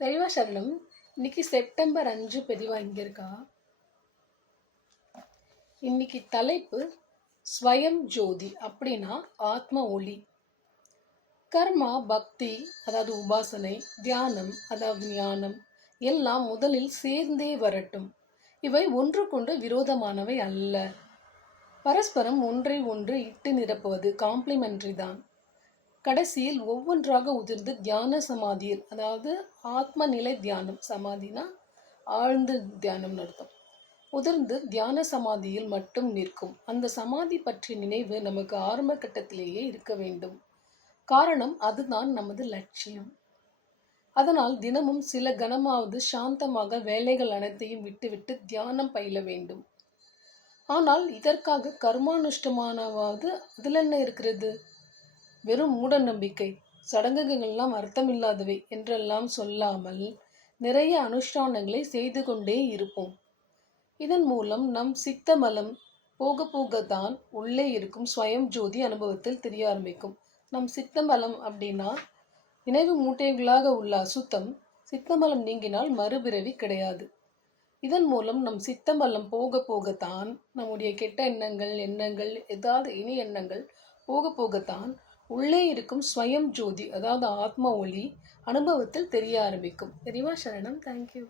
பெரியவா சரளம் இன்னைக்கு செப்டம்பர் அஞ்சு பெரியவா இங்கே இருக்கா? இன்னைக்கு தலைப்பு ஸ்வயம் ஜோதி அப்படின்னா ஆத்ம ஒளி. கர்மா பக்தி அதாவது உபாசனை தியானம் அதாவது ஞானம் எல்லாம் முதலில் சேர்ந்தே வரட்டும். இவை ஒன்றுக்கொன்று விரோதமானவை அல்ல. பரஸ்பரம் ஒன்றை ஒன்று இட்டு நிரப்புவது காம்ப்ளிமெண்ட்ரி தான். கடைசியில் ஒவ்வொன்றாக உதிர்ந்து தியான சமாதியில் அதாவது ஆத்ம நிலை தியானம் சமாதினா ஆழ்ந்து தியானம் நடத்தும் உதிர்ந்து தியான சமாதியில் மட்டும் நிற்கும். அந்த சமாதி பற்றிய நினைவு நமக்கு ஆரம்ப கட்டத்திலேயே இருக்க வேண்டும். காரணம் அதுதான் நமது லட்சியம். அதனால் தினமும் சில கணமாவது சாந்தமாக வேலைகள் அனைத்தையும் விட்டுவிட்டு தியானம் பயில வேண்டும். ஆனால் இதற்காக கர்மானுஷ்டமானவாவது அதில் என்ன இருக்கிறது? வெறும் மூட நம்பிக்கை சடங்குகள்லாம் அர்த்தமில்லாதவை என்றெல்லாம் சொல்லாமல் நிறைய அனுஷ்டானங்களை செய்து கொண்டே இருப்போம். இதன் மூலம் நம் சித்த மலம் போக போகத்தான் உள்ளே இருக்கும் ஸ்வயம் ஜோதி அனுபவத்தில் தெரிய ஆரம்பிக்கும். நம் சித்தமலம் அப்படின்னா நினைவு மூட்டைகளாக உள்ள அசுத்தம். சித்தமலம் நீங்கினால் மறுபிறவி கிடையாது. இதன் மூலம் நம் சித்தமலம் போக போகத்தான் நம்முடைய கெட்ட எண்ணங்கள் எண்ணங்கள் ஏதாவது இனி எண்ணங்கள் போக போகத்தான் உள்ளே இருக்கும் ஸ்வயம் ஜோதி அதாவது ஆத்ம ஒளி அனுபவத்தில் தெரிய ஆரம்பிக்கும். தெரியுமா சரணம். தேங்க்யூ